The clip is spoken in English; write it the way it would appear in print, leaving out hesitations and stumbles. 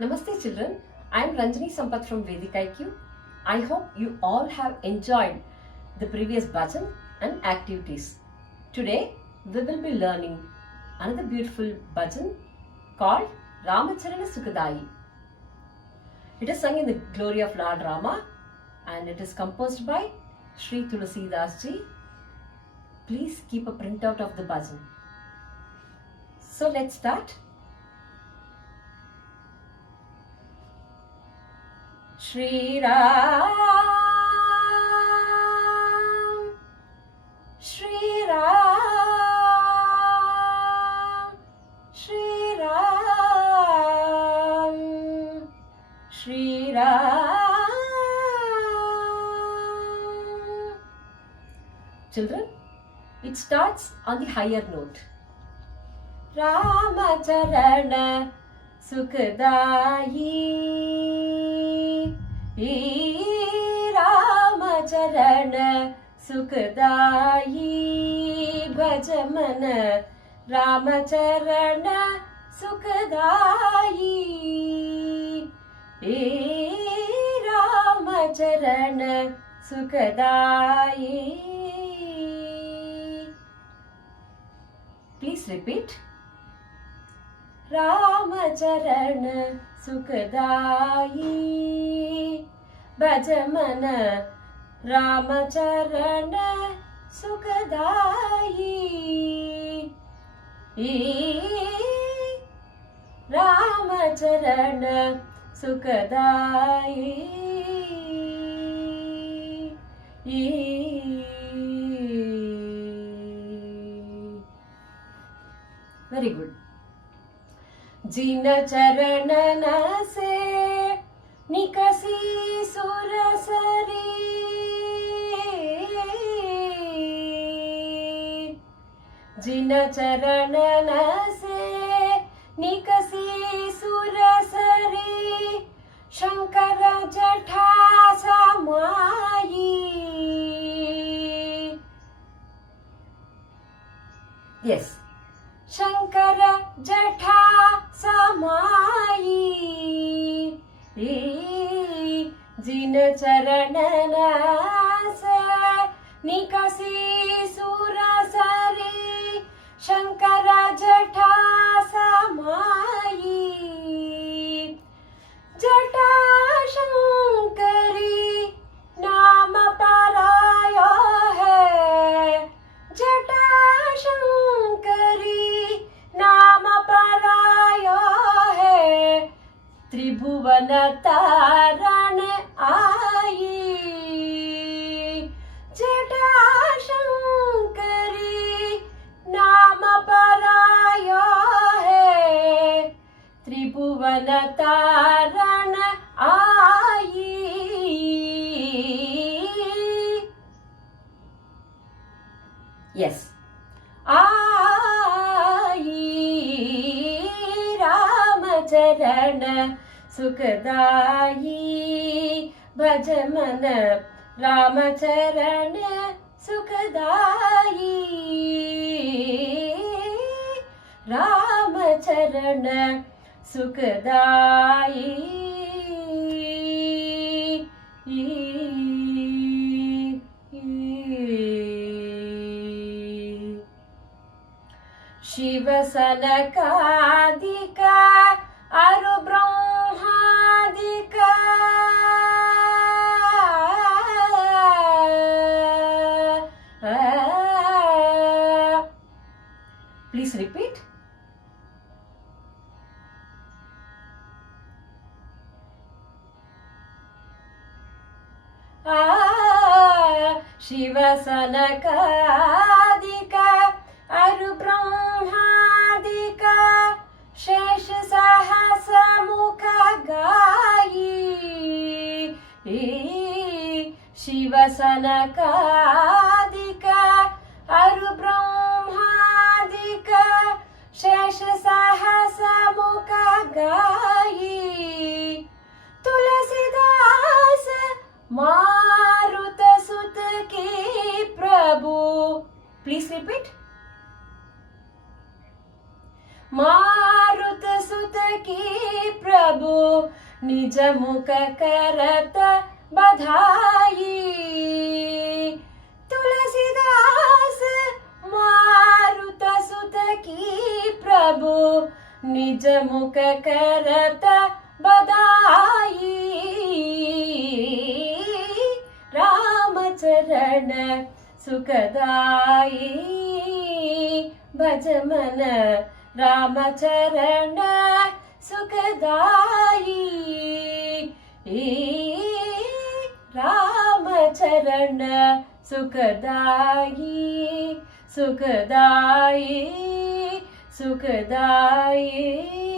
Namaste children, I am Ranjani Sampath from Vedic IQ. I hope you all have enjoyed the previous bhajan and activities. Today we will be learning another beautiful bhajan called Ramacharana Sukhadayi. It is sung in the glory of Lord Rama and it is composed by Sri Tulasidas ji. Please keep a printout of the bhajan. So let's start. Shri Ram, Shri Ram, Shri Ram, Shri Ram. Children, it starts on the higher note. Ramacharana Sukhadayi, Ramacharana Sukhadayi, Bhajamana Ramacharana Sukhadayi, Ramacharana Sukhadayi. Please repeat. Ramacharana Sukhadayi, Bhajamana Ramacharana Sukhadayi, Ramacharana Sukhadayi. Very good. जिन चरणन से निकसी सुरसरी, जिन चरणन से निकसी सुरसरी, शंकर जठा समाई. Yes. Shankara Jatha Samayi, Jin Charanana se Nikasi Surasari, Shankara Jatha Samayi, Jata Shankari Naam Paraya hai, Jata Shankari नाम पराया है, त्रिभुवन तारण आई. जटा शंकरी नाम पराया है, त्रिभुवन तारण आई. Yes. Ramacharana Sukhadayi, Bhajamana Ramacharana Sukhadayi, Ramacharana Sukhadayi. Shiva Sanakadika Aru Brahmadika, please repeat. Shiva Sanakadika Aru Brahmadika, Shesh Sahasa Mukha Gayi, Shiva Sanakadika Aru Brahmadika, Shesh Sahasa Mukha Gayi, Tulasidas Maruta Sutta Ki Prabhu. Please repeat. मारुत सुत की प्रभु निज मुख करत बधाई। तुलसीदास मारुत सुत की प्रभु निज मुख करत बधाई। रामचरण सुखदाई भज मन रामचरण सुखदाई। रामचरण सुखदाई सुखदाई सुखदाई।